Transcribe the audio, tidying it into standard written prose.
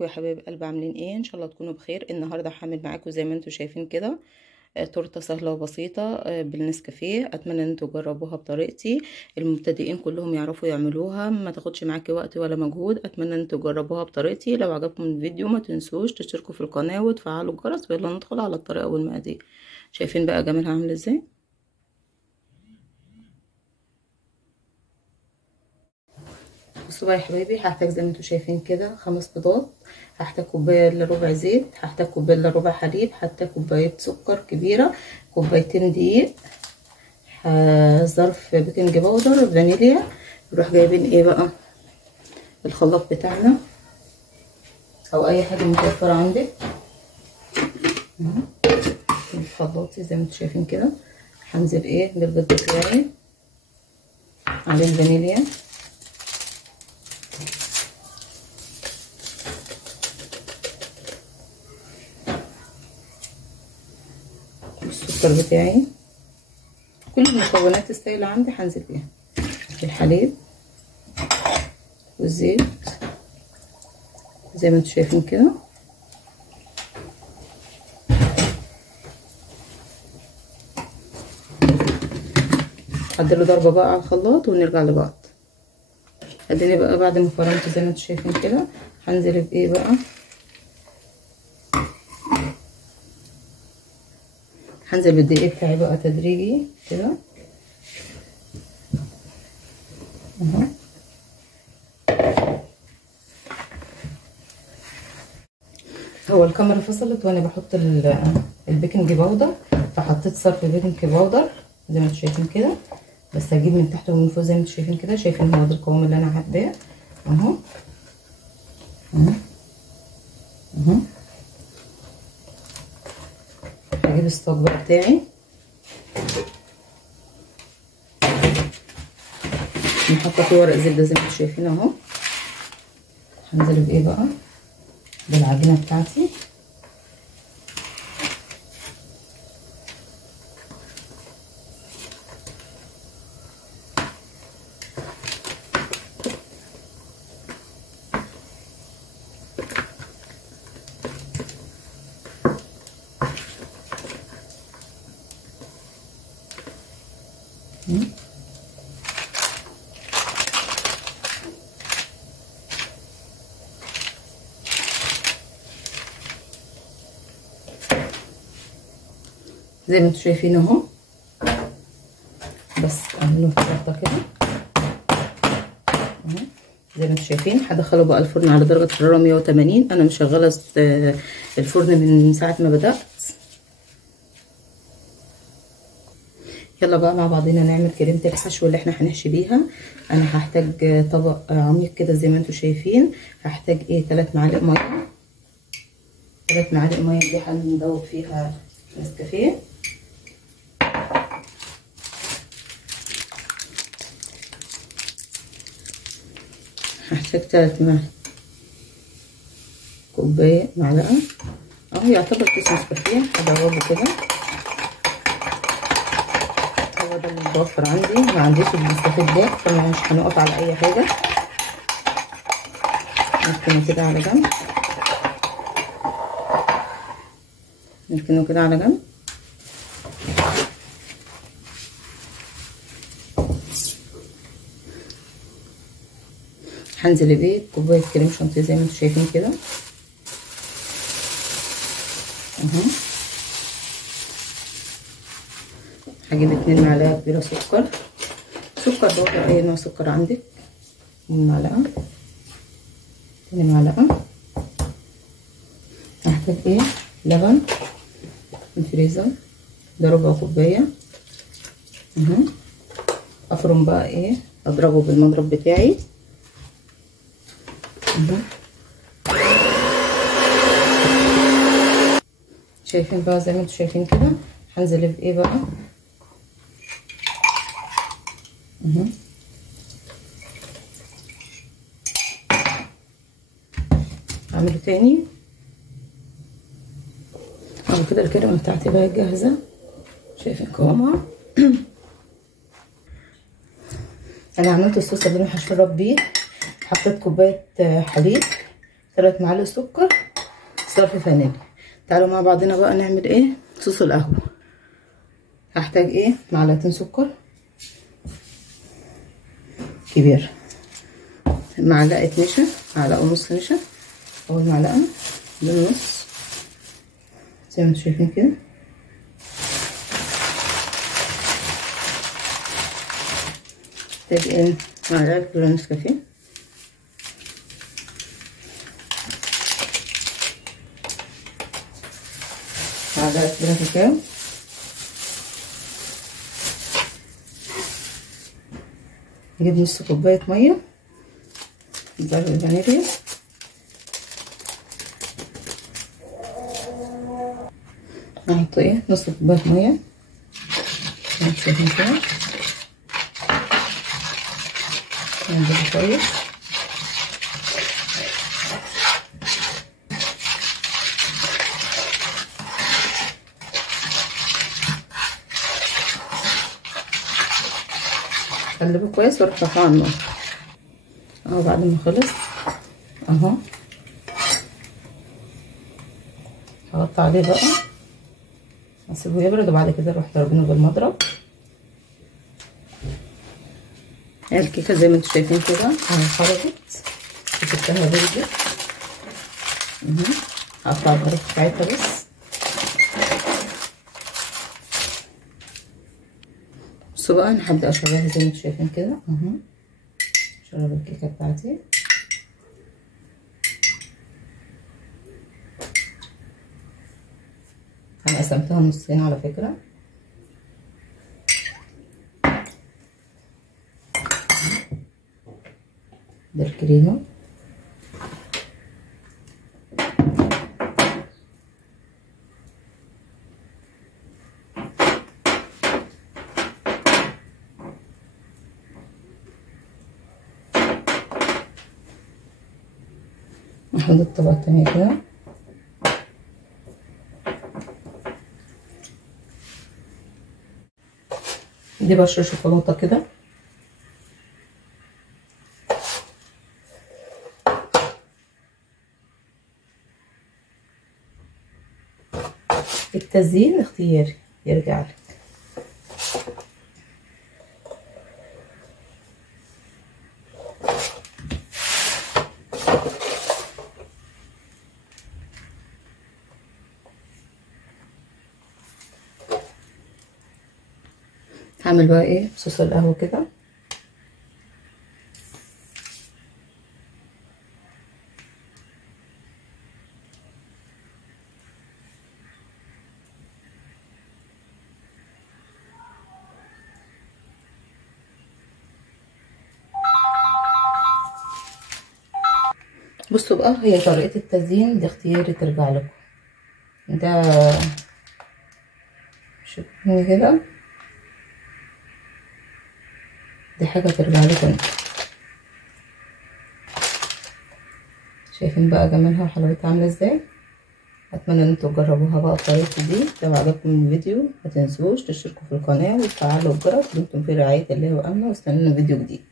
ازيكم يا حبايب قلب؟ عاملين ايه؟ ان شاء الله تكونوا بخير. النهارده هعمل معاكم زي ما انتم شايفين كده تورته سهله وبسيطه بالنسكافيه. اتمنى ان انتم تجربوها بطريقتي، المبتدئين كلهم يعرفوا يعملوها، ما تاخدش معاكي وقت ولا مجهود. اتمنى ان انتم تجربوها بطريقتي. لو عجبكم الفيديو ما تنسوش تشتركوا في القناه وتفعلوا الجرس، ويلا ندخل على الطريقه والمقادير. شايفين بقى جمالها عامل ازاي؟ بصوا بقى يا حبايبي، هحتاج زي ما انتم شايفين كده 5 بيضات، هحتاج كوبايه الا ربع زيت، هحتاج كوبايه الا ربع حليب، هحتاج كوبايه سكر كبيره، كوبايتين دقيق، ظرف بيكنج باودر، فانيليا. نروح جايبين ايه بقى الخلاط بتاعنا او اي حاجه متوفره عندك. الخلاط زي ما انتم شايفين كده، هنزل ايه بالبيض بتاعي عليه الفانيليا، السكر بتاعي، كل المكونات السائله عندي هنزل بيها، الحليب والزيت زي ما انتم شايفين كده. هديله ضربه بقى على الخلاط ونرجع لبعض. اديني بقى بعد ما فرمت زي ما انتم شايفين كده، هنزل بايه بقى، هنزل بالدقيق بتاعي بقى تدريجي كده اهو. هو الكاميرا فصلت وانا بحط البيكنج باودر، فحطيت صرف بيكنج باودر زي ما انتم شايفين كده، بس هجيب من تحت ومن فوق زي ما انتم شايفين كده. شايفين هو ده القوام اللي انا حباه اهو اهو اهو. هجيب الصاج بقى بتاعي، نحط فيه ورق زبده زي ما انتم شايفين اهو. هنزل بايه بقى بالعجينه بتاعتي، زي ما انتم شايفين اهو. بس اعمله خطه كده اهو زي ما انتم شايفين. هدخله بقى الفرن على درجه حراره 180. انا مشغله الفرن من ساعه ما بدات. يلا بقى مع بعضنا نعمل كريمه الحشو اللي احنا هنحشي بيها. انا هحتاج طبق عميق كده زي ما انتم شايفين. هحتاج ايه 3 معالق ميه. 3 معالق ميه دي هندوب فيها نسكافيه. هحتاج 3 معالق كوبايه معلقه اهو، يعتبر كيس نسكافيه. هدوبه كده، هو ده اللي متوفر عندي. ما عنديش النسكافيه ده فمش هنقف على اي حاجه. نركنه كده على جنب، نركنه كده على جنب. هنزل بيه كوبايه كريم شانتيه زي ما انتم شايفين كده اهو. هجيب 2 معلقه كبيره سكر بودر، اي نوع سكر عندك. 2 معلقه، 2 معلقه. هحتاج ايه لبن من الفريزر، ده ربع كوبايه اهو. افرم بقى ايه، اضربه بالمضرب بتاعي اهو. شايفين بقى زي ما انتم شايفين كده. هنزل بايه بقى اهو. اعمله تاني اهو كده. الكريمه بتاعتي بقى جاهزه، شايفين قوامها. انا عملت الصوص اللي انا هشرب بيه. حطيت كوبايه حليب 3 معالق سكر، صرف فانيليا. تعالوا مع بعضنا بقى نعمل ايه صوص القهوه. هحتاج ايه معلقتين سكر كبير، معلقه نشا، معلقه ونص نشا، اول معلقه بالنص زي ما انتم شايفين كده. هحتاج ايه معلقه كبيره نسكافيه، معلقه كبيره كاكاو، نجيب نص كوبايه ميه، نزود الفانيليا، نحط ايه نص كوبايه ميه شايفين كده، نضرب كويس. قلبه كويس واروح رافعه على النار اهو. بعد ما خلص اهو هحط عليه بقى، اسيبه يبرد وبعد كده اروح ضربينه بالمضرب. الكيكه زي ما انتم شايفين كده اهي خرجت، سبتها بردت. هقطع الغرف بتاعتها بس. بصوا بقى انا هبدا اشربها زي ما انتم شايفين كده اهو. اشرب الكيكه بتاعتي. انا قسمتها نصين على فكره. ده الكريمه، ناخد الطبقه التانيه كده. دي بشر شوكولاته كده. التزيين اختياري يرجع لك. هعمل بقى ايه صوص القهوه كده. بصوا بقى هي طريقه التزيين دي اختياري ترجع لكم. ده شوفوا كده، دي حاجه ترجع لكم. شايفين بقى جمالها وحلاوتها عامله ازاي. اتمنى ان انتوا تجربوها بقى بطريقتي دي. لو عجبكم الفيديو ما تنسوش تشتركوا في القناه وتفعلوا الجرس دمتم في رعايه الله وامنه، واستنونا فيديو جديد.